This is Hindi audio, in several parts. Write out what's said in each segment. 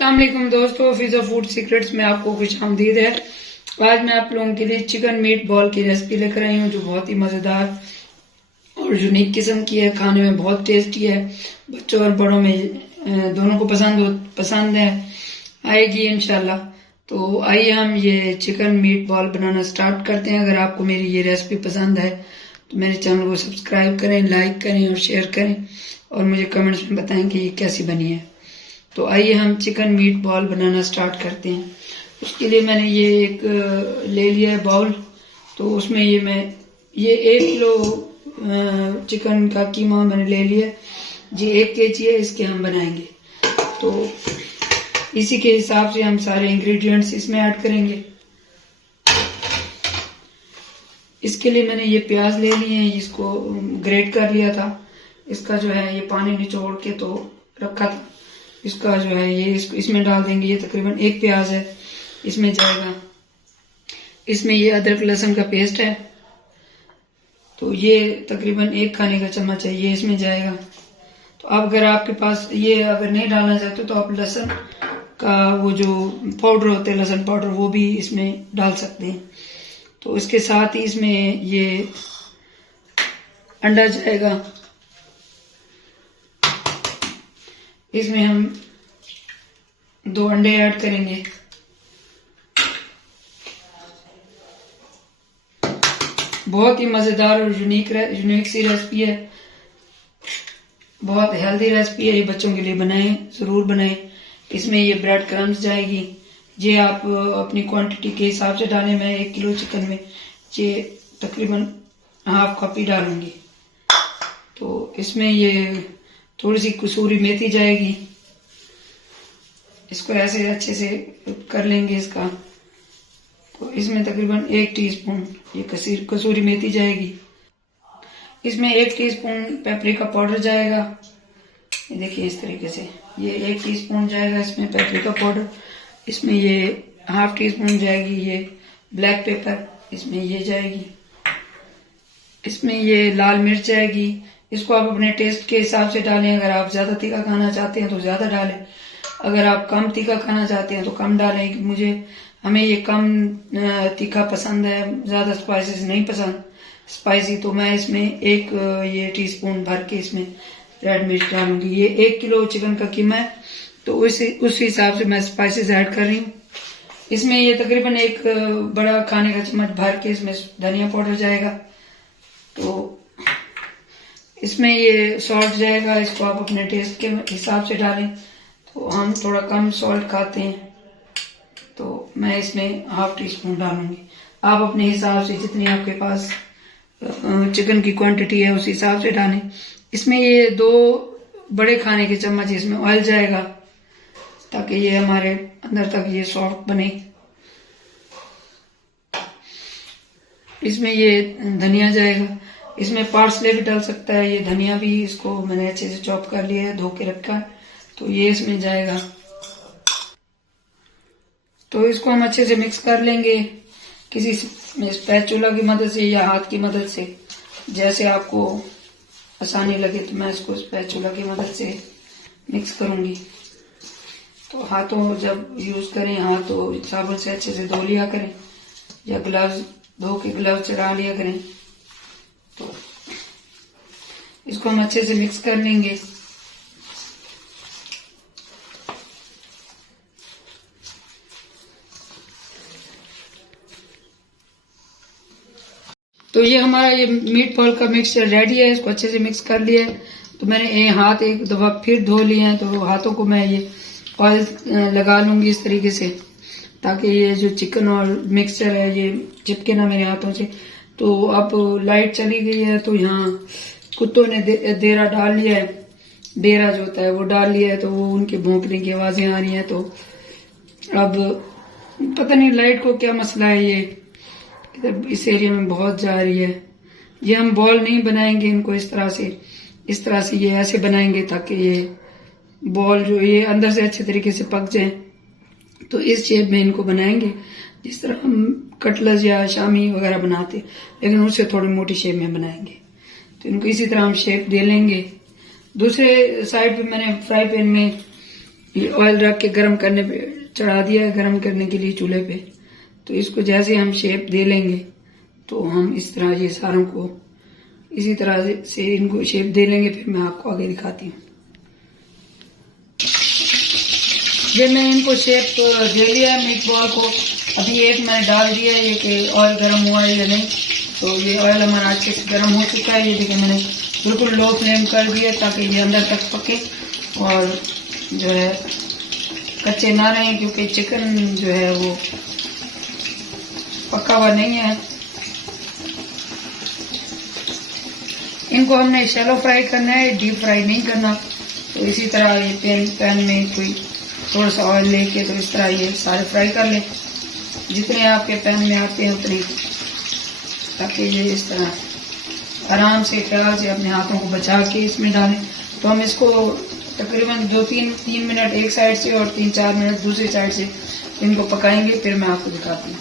अस्सलाम वालेकुम दोस्तों, फिजा फूड सीक्रेट्स में आपको खुशामदीद है। आज मैं आप लोगों के लिए चिकन मीट बॉल की रेसिपी लेकर आई हूँ, जो बहुत ही मज़ेदार और यूनिक किस्म की है। खाने में बहुत टेस्टी है, बच्चों और बड़ों में दोनों को पसंद है आएगी इंशाल्लाह। तो आइए हम ये चिकन मीट बॉल बनाना स्टार्ट करते हैं। अगर आपको मेरी ये रेसिपी पसंद है तो मेरे चैनल को सब्सक्राइब करें, लाइक करें और शेयर करें और मुझे कमेंट्स में बताएं कि ये कैसी बनी है। तो आइए हम चिकन मीट बॉल बनाना स्टार्ट करते हैं। उसके लिए मैंने ये एक ले लिया है बाउल। तो उसमें ये 1 किलो चिकन का कीमा मैंने ले लिया है जी। 1 kg है, इसके हम बनाएंगे। तो इसी के हिसाब से हम सारे इंग्रेडिएंट्स इसमें ऐड करेंगे। इसके लिए मैंने ये प्याज ले लिए हैं, इसको ग्रेट कर लिया था। इसका जो है ये पानी निचोड़ के तो रखा था। इसका जो है ये इसमें डाल देंगे। ये तकरीबन 1 प्याज है, इसमें जाएगा। इसमें ये अदरक लहसुन का पेस्ट है, तो ये तकरीबन 1 खाने का चम्मच है, ये इसमें जाएगा। तो अब अगर आपके पास ये अगर नहीं डालना चाहते तो आप लहसुन का वो जो पाउडर होता है, लहसुन पाउडर, वो भी इसमें डाल सकते हैं। तो इसके साथ ही इसमें ये अंडा जाएगा। इसमें हम 2 अंडे ऐड करेंगे। बहुत ही मजेदार और यूनिक सी रेसिपी है, बहुत हेल्दी रेसिपी है। ये बच्चों के लिए बनाएं, जरूर बनाएं। इसमें ये ब्रेड क्रम्स जाएगी। ये आप अपनी क्वांटिटी के हिसाब से डालें। मैं 1 किलो चिकन में ये तकरीबन हाफ कप ही डालूंगी। तो इसमें ये थोड़ी सी कसूरी मेथी जाएगी। इसको ऐसे अच्छे से कर लेंगे इसका। तो इसमें तकरीबन 1 टीस्पून ये कसूरी मेथी जाएगी। इसमें 1 टीस्पून पेपरिका पाउडर जाएगा। ये देखिए इस तरीके से ये 1 टीस्पून जाएगा इसमें पेपरिका पाउडर। इसमें ये हाफ टीस्पून जाएगी ये ब्लैक पेपर, इसमें ये जाएगी। इसमें ये लाल मिर्च जाएगी। इसको आप अपने टेस्ट के हिसाब से डालें। अगर आप ज्यादा तीखा खाना चाहते हैं तो ज्यादा डालें, अगर आप कम तीखा खाना चाहते हैं तो कम डालें। हमें ये कम तीखा पसंद है, ज्यादा स्पाइसेस नहीं पसंद स्पाइसी। तो मैं इसमें ये टीस्पून भर के इसमें रेड मिर्च डालूंगी। ये 1 किलो चिकन का कीमा है, तो उस हिसाब से मैं स्पाइसेस ऐड कर रही हूँ। इसमें ये तकरीबन 1 बड़ा खाने का चम्मच भर के इसमें धनिया पाउडर जाएगा। तो इसमें ये सॉल्ट जाएगा। इसको आप अपने टेस्ट के हिसाब से डालें। तो हम थोड़ा कम सॉल्ट खाते हैं, तो मैं इसमें हाफ टीस्पून डालूंगी। आप अपने हिसाब से जितनी आपके पास चिकन की क्वांटिटी है उस हिसाब से डालें। इसमें ये 2 बड़े खाने के चम्मच इसमें ऑयल जाएगा, ताकि ये हमारे अंदर तक ये सॉफ्ट बने। इसमें ये धनिया जाएगा। इसमें पार्सले भी डाल सकता है, ये धनिया भी। इसको मैंने अच्छे से चॉप कर लिया है, धो के रखा है, तो ये इसमें जाएगा। तो इसको हम अच्छे से मिक्स कर लेंगे किसी स्पैचुला की मदद से या हाथ की मदद से, जैसे आपको आसानी लगे। तो मैं इसको स्पैचुला की मदद से मिक्स करूंगी। तो हाथों जब यूज करें, हाथ तो साबुन से अच्छे से धो लिया करें, या ग्लव्स धो के ग्लव्स चढ़ा लिया करें। तो इसको हम अच्छे से मिक्स कर लेंगे। तो ये हमारा ये मीट बॉल का मिक्सचर रेडी है। इसको अच्छे से मिक्स कर लिया है। तो मैंने हाथ 1 दफा फिर धो लिए हैं। तो हाथों को मैं ये ऑयल लगा लूंगी इस तरीके से, ताकि ये जो चिकन और मिक्सचर है ये चिपके ना मेरे हाथों से। तो अब लाइट चली गई है, तो यहाँ कुत्तों ने देरा डाल लिया है। डेरा जो होता है वो डाल लिया है, तो वो उनके भौंकने की आवाजें आ रही हैं। तो अब पता नहीं लाइट को क्या मसला है, ये इस एरिया में बहुत जा रही है। ये हम बॉल नहीं बनाएंगे इनको इस तरह से ये ऐसे बनाएंगे, ताकि ये बॉल जो ये अंदर से अच्छे तरीके से पक जाए। तो इस शेप में इनको बनाएंगे, जिस तरह हम कटलस या शामी वगैरह बनाते, लेकिन उससे थोड़ी मोटी शेप में बनाएंगे। तो इनको इसी तरह हम शेप दे लेंगे। दूसरे साइड पे मैंने फ्राई पैन में ये ऑयल रख के गर्म करने पे चढ़ा दिया है, गर्म करने के लिए चूल्हे पे। तो इसको जैसे हम शेप दे लेंगे तो हम इस तरह ये सारों को इसी तरह से इनको शेप दे लेंगे। फिर मैं आपको आगे दिखाती हूँ। ये मैं इनको शेप दे लिया है मीट बॉल को। अभी एक मैंने डाल दिया है ये कि ऑयल गर्म हुआ है या नहीं। तो ये ऑयल हमारा अच्छे से गर्म हो चुका है। ये देखिए मैंने बिल्कुल लो फ्लेम कर दिया ताकि ये अंदर तक पके और जो है कच्चे ना रहें, क्योंकि चिकन जो है वो पका हुआ नहीं है। इनको हमने शैलो फ्राई करना है, डीप फ्राई नहीं करना। तो इसी तरह ये पैन में कोई थोड़ा सा ऑयल लेके तो इस तरह ये सारे फ्राई कर लें, जितने आपके पैन में आते हैं उतने, ताकि ये इस तरह आराम से ख्याल से अपने हाथों को बचा के इसमें डालें। तो हम इसको तकरीबन 2-3 मिनट एक साइड से और 3-4 मिनट दूसरी साइड से इनको पकाएंगे। फिर मैं आपको दिखाती हूँ।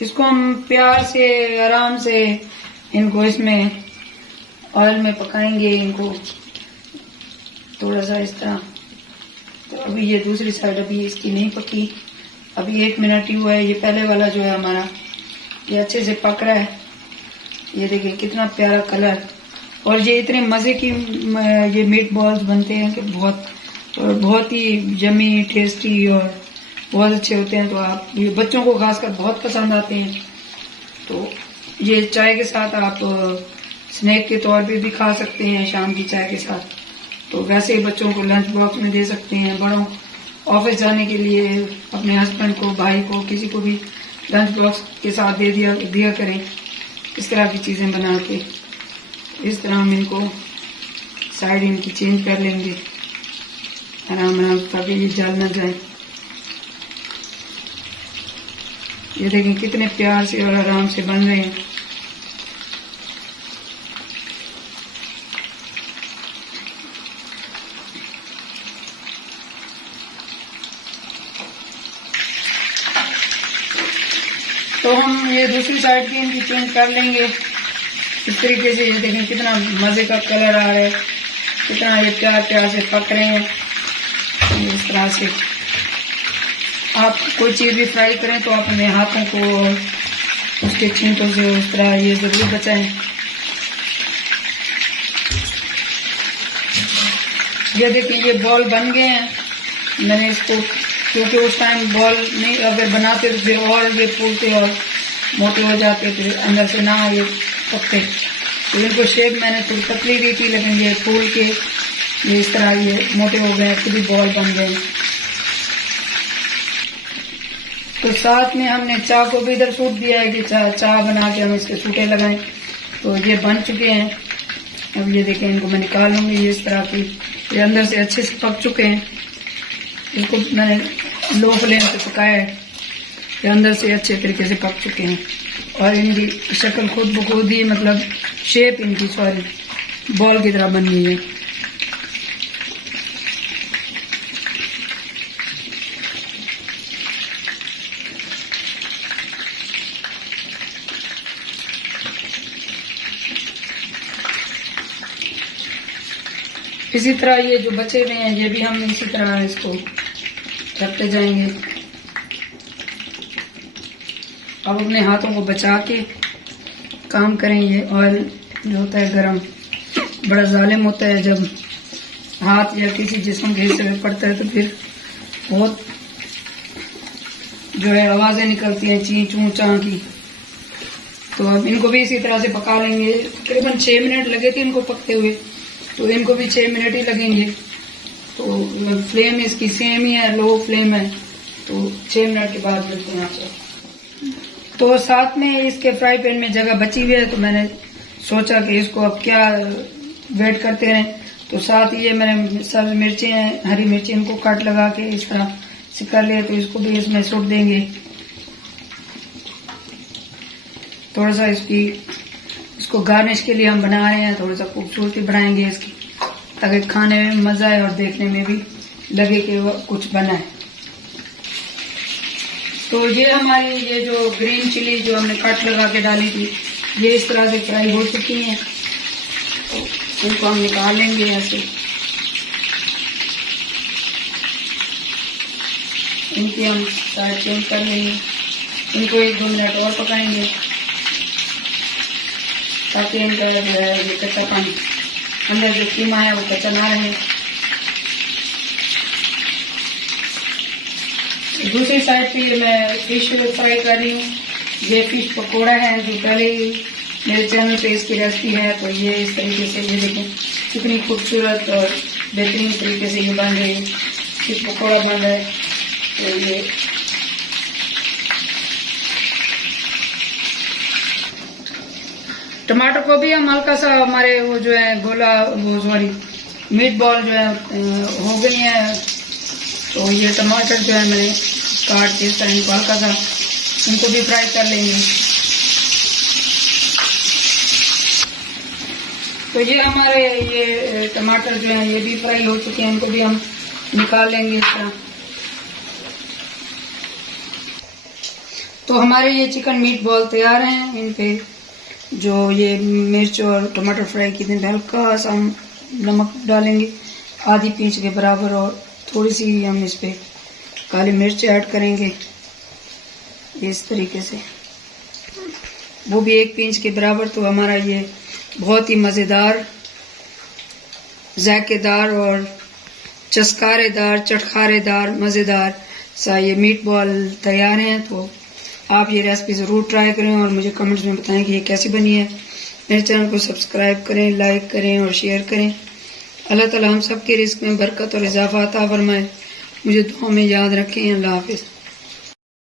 इसको हम प्यार से आराम से इनको इसमें ऑयल में पकाएंगे, इनको थोड़ा सा इस तरह। तो अभी ये दूसरी साइड अभी इसकी नहीं पकी, अभी 1 मिनट ही हुआ है। ये पहले वाला जो है हमारा ये अच्छे से पक रहा है। ये देखिए कितना प्यारा कलर, और ये इतने मजे की ये मीट बॉल्स बनते हैं कि बहुत ही यमी टेस्टी और बहुत अच्छे होते हैं। तो आप ये बच्चों को खासकर बहुत पसंद आते हैं। तो ये चाय के साथ आप स्नैक के तौर पे भी खा सकते हैं, शाम की चाय के साथ। तो वैसे ही बच्चों को लंच बॉक्स में दे सकते हैं, बड़ों ऑफिस जाने के लिए अपने हस्बैंड को, भाई को, किसी को भी लंच बॉक्स के साथ दे दिया करें इस तरह की चीजें बना के। इस तरह हम इनको साइड इनकी चेंज कर लेंगे आराम आराम, ताकि ये जल न जाए। ये देखें कितने प्यार से और आराम से बन रहे हैं। तो हम ये दूसरी साइड की इनकी चेंज कर लेंगे इस तरीके से। ये देखें कितना मजे का कलर आ रहा है, कितना ये प्यार से पक रहे हैं। इस तरह से आप कोई चीज भी फ्राई करें तो आप अपने हाथों को उसके छींटों से उस तरह ये जरूर बचाएं। ये देखिए ये बॉल बन गए हैं। मैंने इसको, क्योंकि उस टाइम बॉल नहीं अगर बनाते तो फिर और ये फूलते और मोटे हो जाते, फिर अंदर से ना ये पकते। तो इनको शेप मैंने थोड़ी पतली दी थी, लेकिन ये फूल के ये इस तरह ये मोटे हो गए, खुद ही बॉल बन गए। तो साथ में हमने चाय को भी इधर सूट दिया है कि चाय बना के हम इसके सूटे लगाएं। तो ये बन चुके हैं। अब ये देखें इनको मैं निकाल लूंगी। ये इस तरह की ये अंदर से अच्छे से पक चुके हैं। इसको मैंने लो फ्लेम पे पकाया है, ये अंदर से अच्छे तरीके से पक चुके हैं और इनकी शक्ल खुद ब खुद ही, मतलब शेप इनकी बॉल की तरह बन गई है। इसी तरह ये जो बचे हुए हैं ये भी हम इसी तरह इसको रखते जाएंगे। अब अपने हाथों को बचा के काम करें। ये ऑयल जो होता है गरम बड़ा जालिम होता है, जब हाथ या किसी जिस्म के हिस्से में पड़ता है तो फिर बहुत जो है आवाजें निकलती हैं ची चू चा की। तो अब इनको भी इसी तरह से पका लेंगे। तकरीबन 6 मिनट लगे थे इनको पकते हुए, तो इनको भी 6 मिनट ही लगेंगे। तो फ्लेम इसकी सेम ही है, लो फ्लेम है। तो 6 मिनट के बाद मिलते हैं आपसे। तो साथ में इसके फ्राई पैन में जगह बची हुई है, तो मैंने सोचा कि इसको अब क्या वेट करते रहें। तो साथ ही ये मैंने सब्ज मिर्चें हैं, हरी मिर्ची, इनको कट लगा के इस तरह से कर लिया। तो इसको भी इसमें सुट देंगे। थोड़ा सा इसको गार्निश के लिए हम बना रहे हैं, थोड़ा सा खूबसूरती बढ़ाएंगे इसकी, ताकि खाने में मजा आए और देखने में भी लगे कि वो कुछ बना है। तो ये हमारी ये जो ग्रीन चिली जो हमने कट लगा के डाली थी, ये इस तरह से फ्राई हो चुकी है। तो इनको हम निकाल लेंगे ऐसे। इनकी हम साइड चेंज कर लेंगे। इनको 1-2 मिनट और पकाएंगे ताकि इनका जो है ये कच्चापन अंदर जो कीमा है वो कच्चा ना रहे। दूसरी साइड पे मैं फिश फ्राई कर रही हूँ। ये फिश पकौड़ा है जो पहले ही मेरे चैनल पे इसकी रेसिपी है। तो ये इस तरीके से ये देखें कितनी खूबसूरत और बेहतरीन तरीके से ये बन रही है, फिश पकौड़ा बन रहा है। तो ये टमाटर को भी हम हल्का सा हमारे वो जो है गोला वो सॉरी मीट बॉल जो है हो गई है। तो ये टमाटर जो है मैंने काट के इस तरह इनको हल्का सा इनको भी फ्राई कर लेंगे। तो ये हमारे ये टमाटर जो है ये भी फ्राई हो चुके हैं, इनको भी हम निकाल लेंगे इस तरह। तो हमारे ये चिकन मीट बॉल तैयार हैं। इन पे जो ये मिर्च और टमाटर फ्राई की थी हल्का सा हम नमक डालेंगे, आधी पींच के बराबर, और थोड़ी सी हम इस पे काली मिर्च ऐड करेंगे इस तरीके से, वो भी 1 पिंच के बराबर। तो हमारा ये बहुत ही मज़ेदार, जायकेदार और चस्कारेदार, चटखारेदार, मज़ेदार सा ये मीट बॉल तैयार हैं। तो आप ये रेसिपी ज़रूर ट्राई करें और मुझे कमेंट्स में बताएं कि ये कैसी बनी है। मेरे चैनल को सब्सक्राइब करें, लाइक करें और शेयर करें। अल्लाह ताला हम सब के रिज़्क़ में बरकत और इजाफ़ा अता फरमाए। मुझे दुआ में याद रखें। अल्लाह हाफ़िज़।